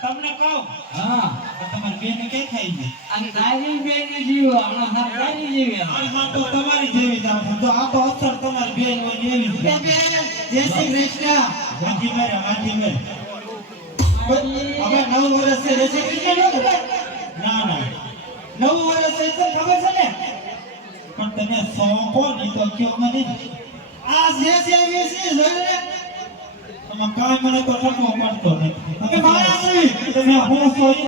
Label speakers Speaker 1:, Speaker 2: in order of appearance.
Speaker 1: કહું?
Speaker 2: હા.
Speaker 1: તમારી બેન કે થઈ ગઈ?
Speaker 2: અને તારી બેન જીવ હમણાં હાથ તારી જેવી
Speaker 1: હા તો તમારી જેવી જાવ. તો આ તો અસર તમારી બેન હોય એવી
Speaker 3: જય શ્રી કૃષ્ણ.
Speaker 1: વાંચી મેરે, વાંચી મેરે.
Speaker 3: હવે નવ વર્ષ છે જય શ્રી કૃષ્ણ નો
Speaker 1: ના ના.
Speaker 3: નવ વર્ષ છે ખબર છે ને?
Speaker 1: પણ તમે સો કોણ ઈ તો કયો મને?
Speaker 3: આ જે છે એ છે જોઈને ને?
Speaker 1: કાંઈ મને તો ઠકવો પડતો નથી.
Speaker 3: કે મારા આવી
Speaker 1: તમે હું છો ઈ